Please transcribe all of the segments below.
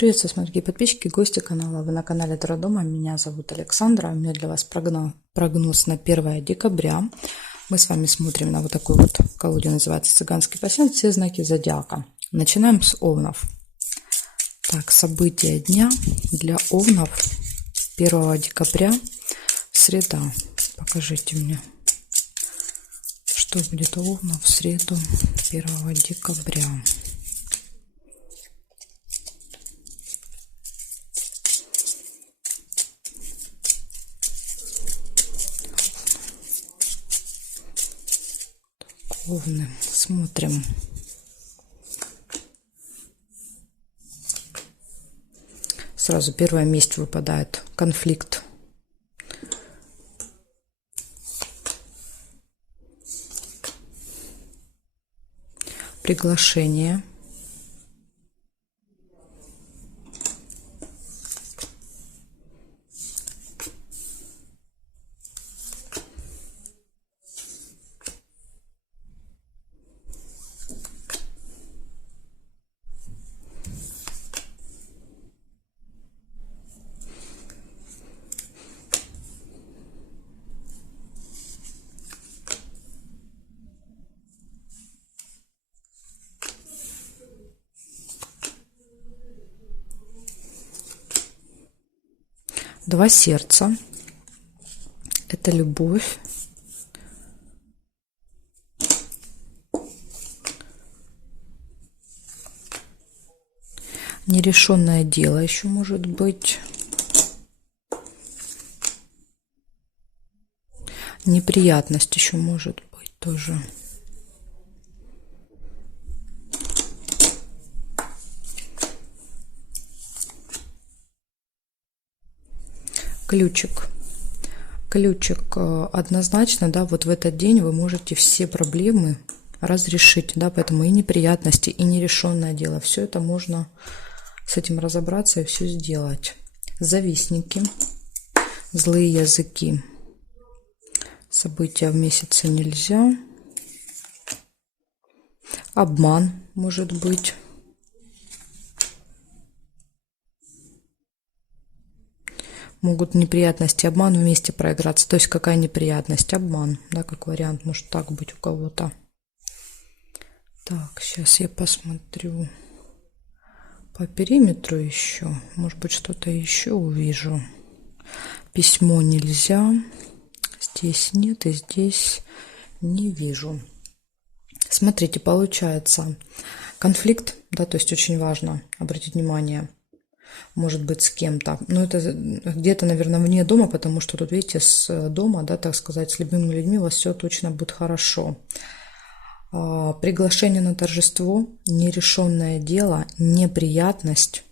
Приветствую, смотрите, подписчики, гости канала. Вы на канале Таро Дома. Меня зовут Александра. У меня для вас прогноз на 1 декабря. Мы с вами смотрим на вот такой вот колоде, называется «Цыганский пасьянс», все знаки зодиака. Начинаем с овнов. Так, события дня для овнов 1 декабря, среда. Покажите мне, что будет у овнов в среду 1 декабря. Овны. Смотрим. Сразу первое место выпадает конфликт. Приглашение. Два сердца. Это любовь. Нерешенное дело еще может быть. Неприятность еще может быть тоже. Ключик. Ключик однозначно, да, вот в этот день вы можете все проблемы разрешить, да, поэтому и неприятности, и нерешенное дело, все это можно с этим разобраться и все сделать. Завистники, злые языки, события в месяце нельзя, обман может быть. Могут неприятности, обман вместе проиграться. То есть какая неприятность? Обман, да, как вариант. Может так быть у кого-то. Так, сейчас я посмотрю по периметру еще. Может быть, что-то еще увижу. Письмо нельзя. Здесь нет и здесь не вижу. Смотрите, получается конфликт, да, то есть очень важно обратить внимание. Может быть, с кем-то. Но это где-то, наверное, вне дома, потому что тут, видите, с дома, да, так сказать, с любимыми людьми у вас все точно будет хорошо. Приглашение на торжество, нерешенное дело, неприятность.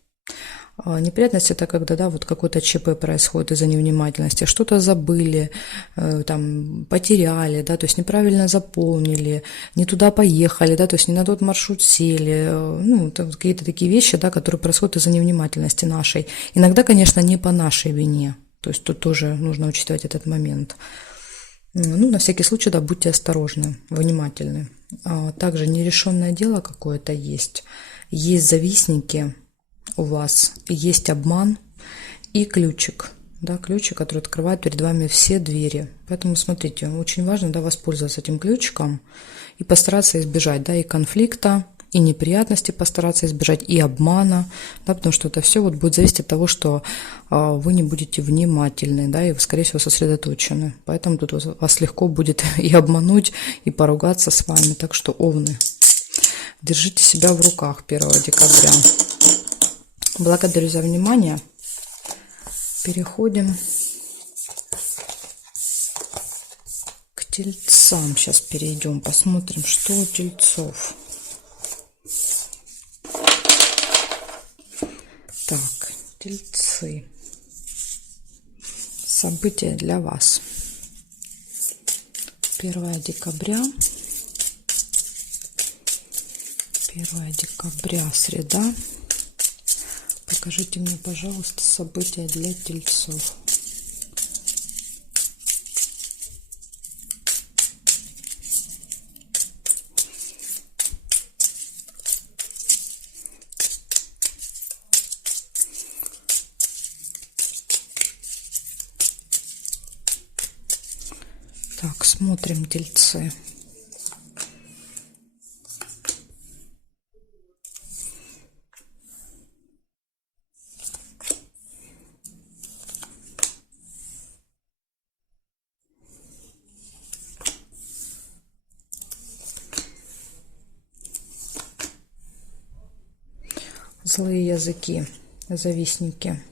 Неприятность — это когда, да, вот какое-то ЧП происходит из-за невнимательности, что-то забыли, там, потеряли, да, то есть неправильно заполнили, не туда поехали, да, то есть не на тот маршрут сели, ну, какие-то такие вещи, да, которые происходят из-за невнимательности нашей. Иногда, конечно, не по нашей вине, то есть тут тоже нужно учитывать этот момент. Ну, на всякий случай, да, будьте осторожны, внимательны. Также нерешенное дело какое-то есть завистники у вас, есть обман и ключик, да, ключик, который открывает перед вами все двери. Поэтому смотрите, очень важно, да, воспользоваться этим ключиком и постараться избежать, да, и конфликта, и неприятностей постараться избежать, и обмана, да, потому что это все вот будет зависеть от того, что вы не будете внимательны, да, и вы, скорее всего, сосредоточены. Поэтому тут вас легко будет и обмануть, и поругаться с вами. Так что, овны, держите себя в руках 1 декабря. Благодарю за внимание. Переходим к тельцам. Сейчас перейдем, посмотрим, что у тельцов. Так, тельцы. События для вас. 1 декабря. 1 декабря, среда. Покажите мне, пожалуйста, события для тельцов. Так, смотрим, тельцы. Злые языки, завистники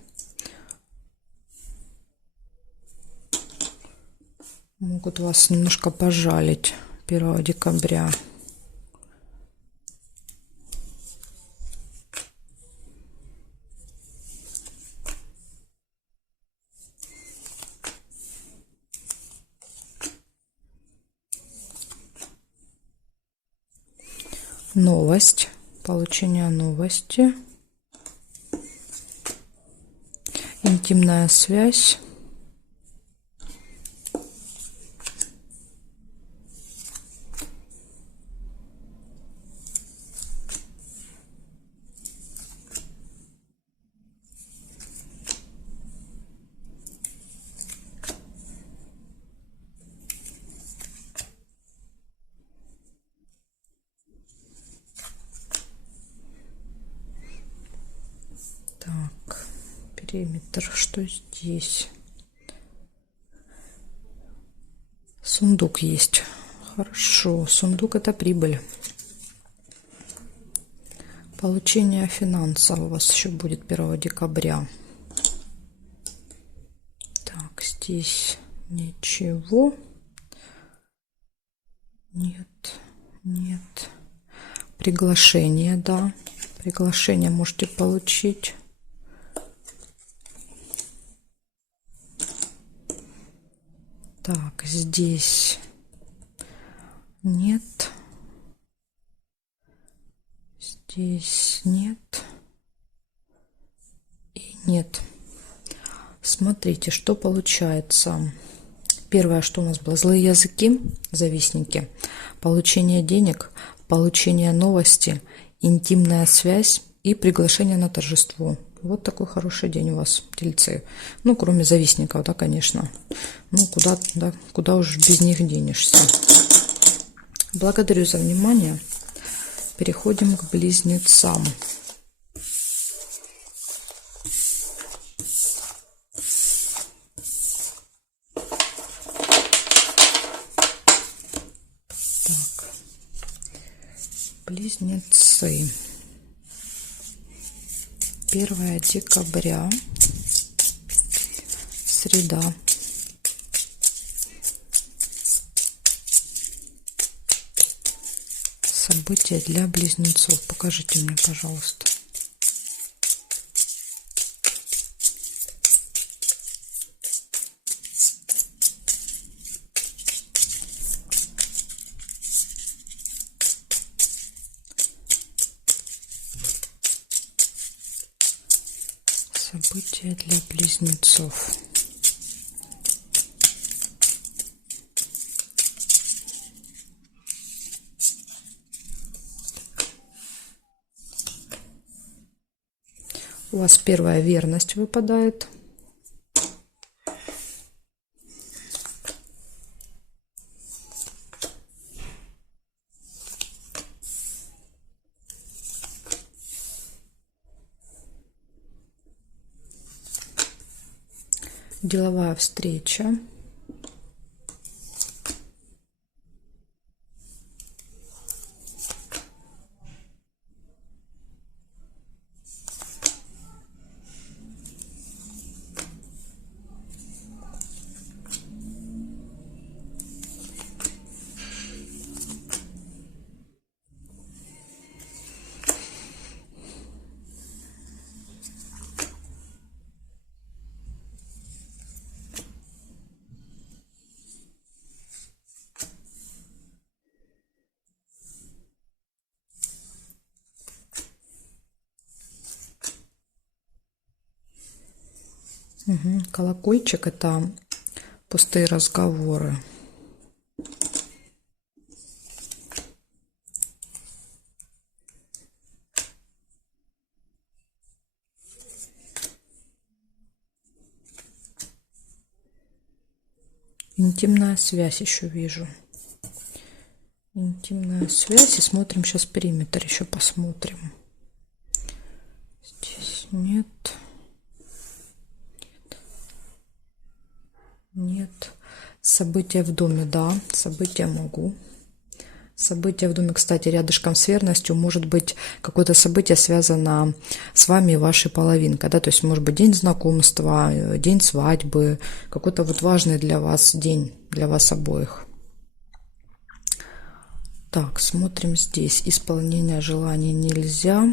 могут вас немножко пожалить 1 декабря. Новость, получение новости, интимная связь, так, периметр, что здесь? Сундук есть. Хорошо, сундук — это прибыль. Получение финансов у вас еще будет 1 декабря. Так, здесь ничего. Нет, нет. Приглашение, да. Приглашение можете получить. Так, здесь нет. Здесь нет. И нет. Смотрите, что получается. Первое, что у нас было: злые языки, завистники, получение денег, получение новости, интимная связь и приглашение на торжество. Вот такой хороший день у вас, тельцы. Ну, кроме завистников, да, конечно. Ну, куда уж без них денешься. Благодарю за внимание. Переходим к близнецам. Так. Близнецы. 1 декабря. Среда. События для близнецов. Покажите мне, пожалуйста. События для близнецов. У вас 1 верность выпадает. Деловая встреча. Угу. Колокольчик — это пустые разговоры. Интимная связь еще вижу. Интимная связь. И смотрим сейчас периметр. Еще посмотрим. Здесь нет. Нет. События в доме, да. События могу. События в доме, кстати, рядышком с верностью. Может быть, какое-то событие связано с вами и вашей половинкой. Да? То есть, может быть, день знакомства, день свадьбы. Какой-то вот важный для вас день, для вас обоих. Так, смотрим здесь. Исполнение желаний нельзя.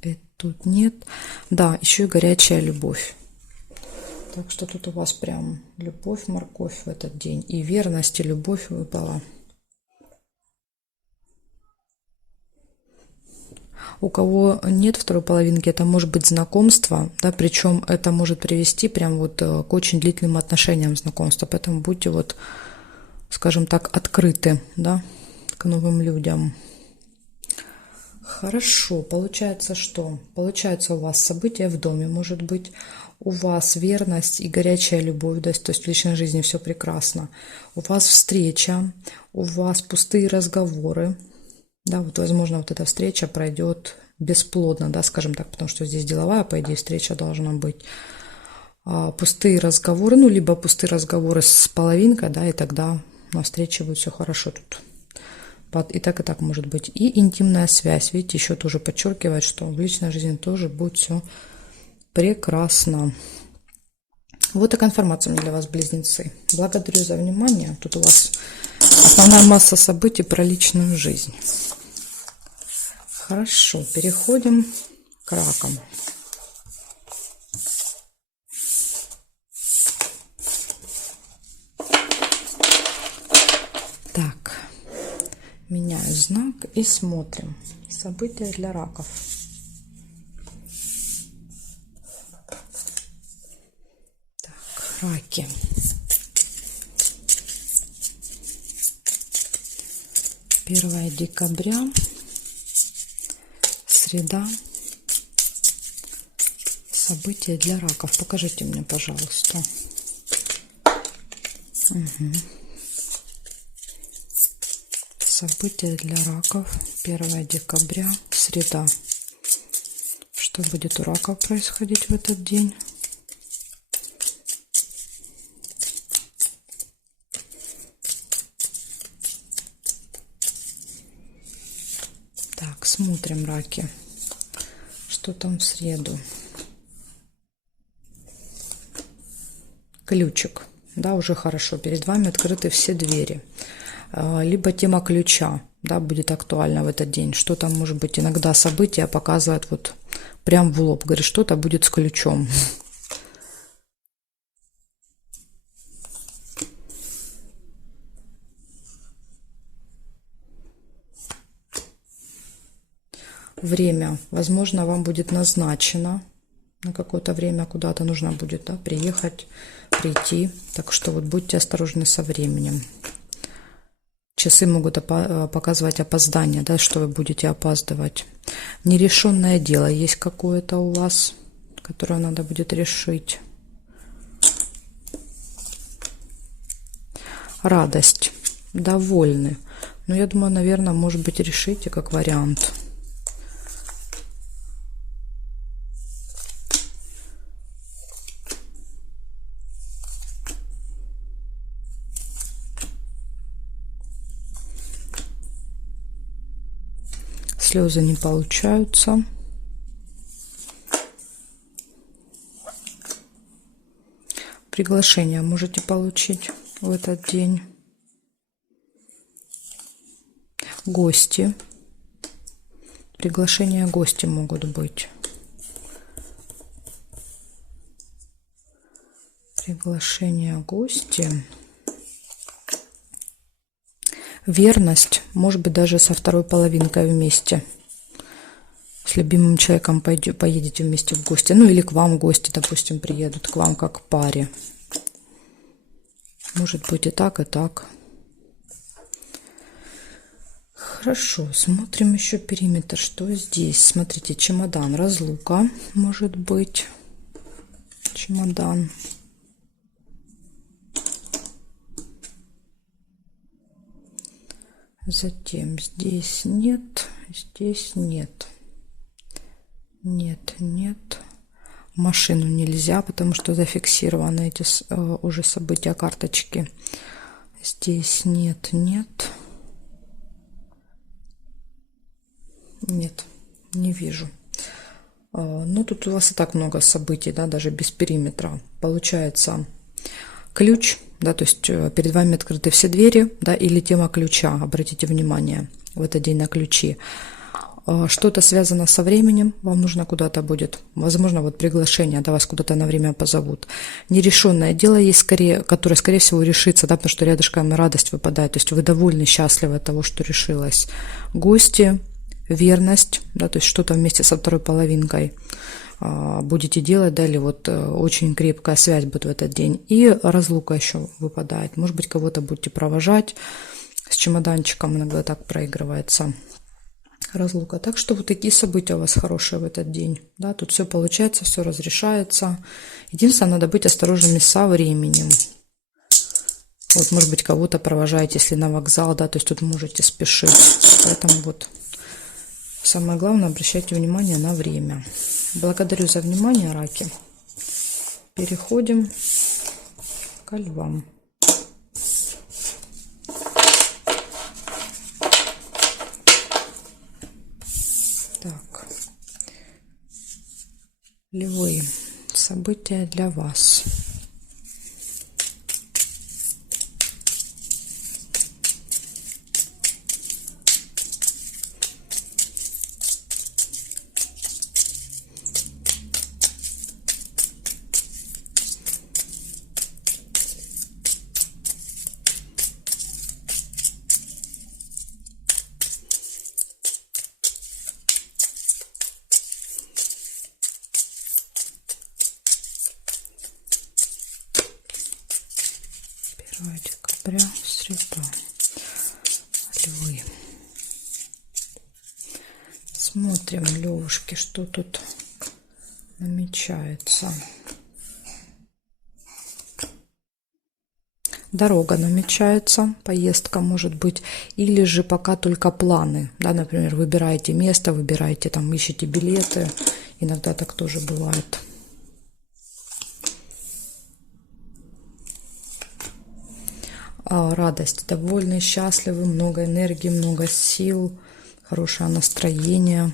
И тут нет. Да, еще и горячая любовь. Так что тут у вас прям любовь, морковь в этот день. И верность, и любовь выпала. У кого нет второй половинки, это может быть знакомство, да, причем это может привести прям вот к очень длительным отношениям знакомства. Поэтому будьте вот, скажем так, открыты, да, к новым людям. Хорошо, получается что? Получается у вас события в доме, может быть, у вас верность и горячая любовь, да, то есть в личной жизни все прекрасно. У вас встреча, у вас пустые разговоры. Да, вот, возможно, вот эта встреча пройдет бесплодно, да, скажем так, потому что здесь деловая, по идее, встреча должна быть. Пустые разговоры, ну, либо пустые разговоры с половинкой, да, и тогда на встрече будет все хорошо тут. И так может быть. И интимная связь, видите, еще тоже подчеркивает, что в личной жизни тоже будет все прекрасно. Вот такая информация для вас, близнецы. Благодарю за внимание. Тут у вас основная масса событий про личную жизнь. Хорошо, переходим к ракам. Так, меняю знак и смотрим. События для раков. Так, раки. Первое декабря. Среда. События для раков. Покажите мне, пожалуйста. Угу. События для раков. 1 декабря. Среда. Что будет у раков происходить в этот день? Так, смотрим, раки. Что там в среду? Ключик. Да, уже хорошо. Перед вами открыты все двери. Либо тема ключа, да, будет актуальна в этот день. Что там может быть? Иногда события показывают вот прям в лоб. Говорит, что-то будет с ключом. Время. Возможно, вам будет назначено на какое-то время, куда-то нужно будет, да, приехать, прийти. Так что вот будьте осторожны со временем. Часы могут показывать опоздание, да, что вы будете опаздывать. Нерешенное дело есть какое-то у вас, которое надо будет решить. Радость. Довольны. Ну, я думаю, наверное, может быть, решите как вариант. Слезы не получаются. Приглашение можете получить в этот день. Гости. Приглашения гости могут быть. Приглашение гости. Верность, может быть, даже со второй половинкой вместе. С любимым человеком поедете вместе в гости. Ну, или к вам гости, допустим, приедут. К вам как к паре. Может быть и так, и так. Хорошо, смотрим еще периметр. Что здесь? Смотрите, чемодан, разлука, может быть. Чемодан. Затем здесь нет, здесь нет. Нет, нет. Машину нельзя, потому что зафиксированы эти уже события карточки. Здесь нет, нет. Нет, не вижу. Ну, тут у вас и так много событий, да, даже без периметра. Получается ключ, да, то есть перед вами открыты все двери, да, или тема ключа, обратите внимание в этот день на ключи. Что-то связано со временем, вам нужно куда-то будет, возможно, вот приглашение, да, вас куда-то на время позовут. Нерешенное дело есть, скорее, которое, скорее всего, решится, да, потому что рядышком радость выпадает, то есть вы довольны, счастливы от того, что решилось. Гости, верность, да, то есть что-то вместе со второй половинкой будете делать, да, или вот очень крепкая связь будет в этот день. И разлука еще выпадает. Может быть, кого-то будете провожать с чемоданчиком, иногда так проигрывается разлука. Так что вот такие события у вас хорошие в этот день. Да, тут все получается, все разрешается. Единственное, надо быть осторожными со временем. Вот, может быть, кого-то провожаете, если на вокзал, да, то есть тут можете спешить. Поэтому вот самое главное, обращайте внимание на время. Благодарю за внимание, раки. Переходим к львам. Так. Львы. События для вас. Декабря, среда. Львы. Смотрим, левушки, что тут намечается. Дорога намечается, поездка может быть, или же пока только планы, да, например, выбираете место, выбираете там, ищете билеты, иногда так тоже бывает. Радость, довольны, счастливы, много энергии, много сил, хорошее настроение.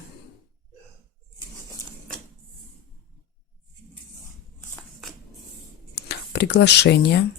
Приглашение.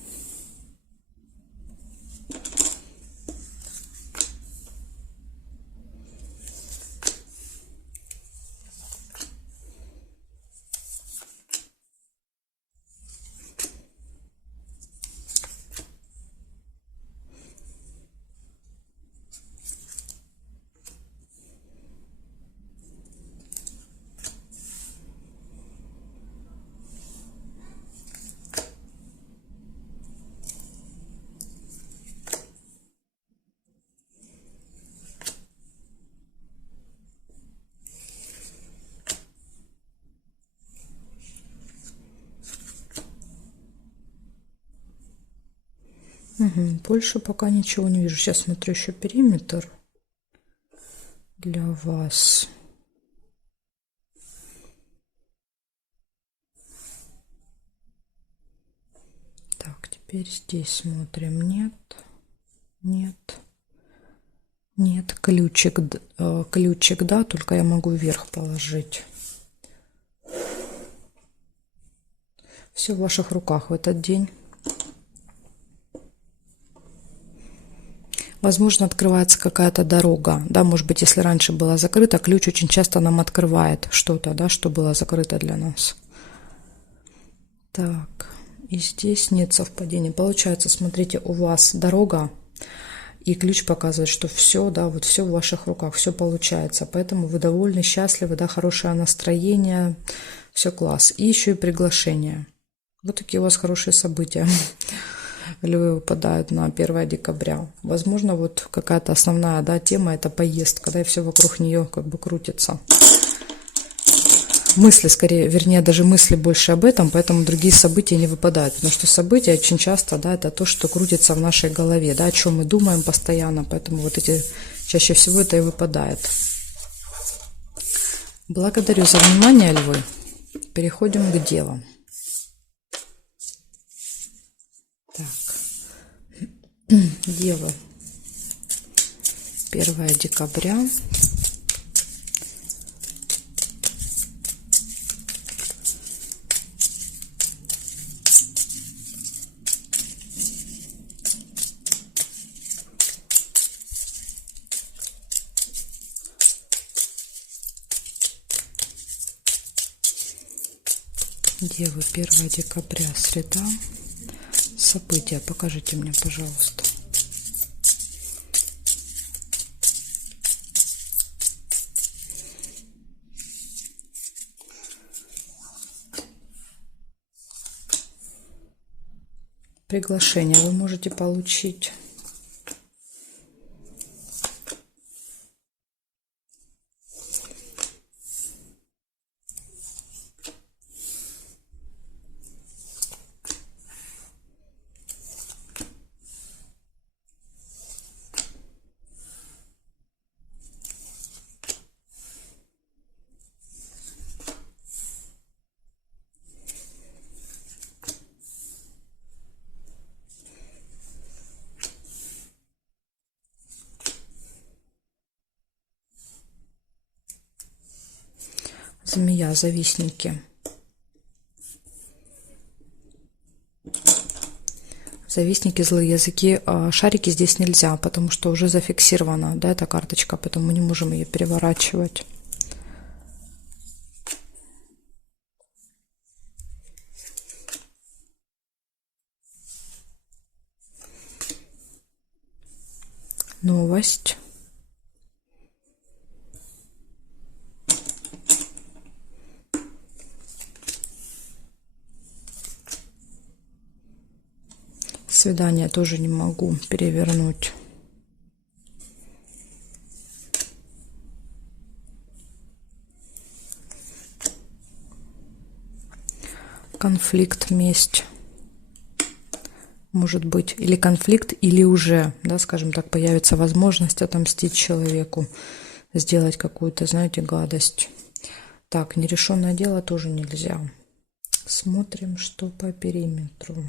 Больше пока ничего не вижу. Сейчас смотрю еще периметр для вас. Так, теперь здесь смотрим. Нет, нет, нет. Ключик, ключик, да, только я могу вверх положить. Все в ваших руках в этот день. Возможно, открывается какая-то дорога, да, может быть, если раньше была закрыта, ключ очень часто нам открывает что-то, да, что было закрыто для нас. Так, и здесь нет совпадения. Получается, смотрите, у вас дорога, и ключ показывает, что все, да, вот все в ваших руках, все получается, поэтому вы довольны, счастливы, да, хорошее настроение, все класс. И еще и приглашение. Вот такие у вас хорошие события. Львы выпадают на 1 декабря. Возможно, вот какая-то основная, да, тема — это поездка, да, и все вокруг нее как бы крутится. мысли скорее, вернее, даже мысли больше об этом, поэтому другие события не выпадают. Потому что события очень часто, да, это то, что крутится в нашей голове, да, о чем мы думаем постоянно, поэтому вот эти, чаще всего это и выпадает. Благодарю за внимание, львы. Переходим к делу. Так. Дело. 1 декабря. Девы, 1 декабря, среда. События покажите мне, пожалуйста. Приглашение вы можете получить. Змея, завистники. Завистники, злые языки. Шарики здесь нельзя, потому что уже зафиксирована, да, эта карточка, поэтому мы не можем ее переворачивать. Новость. Свидание тоже не могу перевернуть. Конфликт, месть. Может быть, или конфликт, или уже, да, скажем так, появится возможность отомстить человеку, сделать какую-то, знаете, гадость. Так, нерешенное дело тоже нельзя. Смотрим, что по периметру.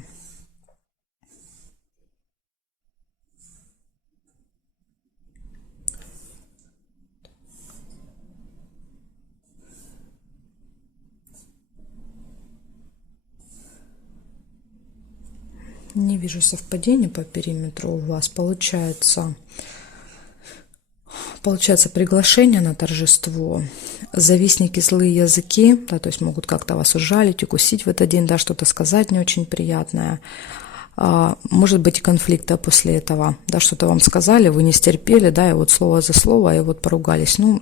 Не вижу совпадений по периметру у вас. Получается приглашение на торжество. Завистники, злые языки, да, то есть могут как-то вас ужалить, укусить в этот день, да, что-то сказать не очень приятное. Может быть и конфликты после этого, да, что-то вам сказали, вы не стерпели, да, и вот слово за слово, и вот поругались. Ну,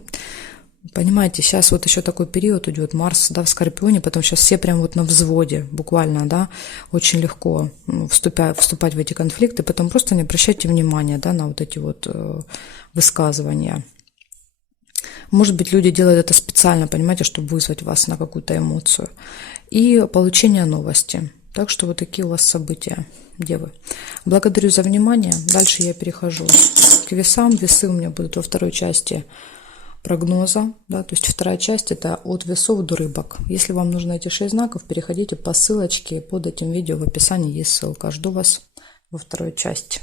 понимаете, сейчас вот еще такой период идет, Марс, да, в Скорпионе, потом сейчас все прям вот на взводе, буквально, да, очень легко вступать в эти конфликты, потом просто не обращайте внимания, да, на вот эти вот высказывания. Может быть, люди делают это специально, понимаете, чтобы вызвать вас на какую-то эмоцию. И получение новости. Так что вот такие у вас события, девы. Благодарю за внимание. Дальше я перехожу к весам. Весы у меня будут во второй части прогноза, да, то есть вторая часть это от весов до рыбок. Если вам нужно эти 6 знаков, переходите по ссылочке под этим видео, в описании есть ссылка. Жду вас во второй части.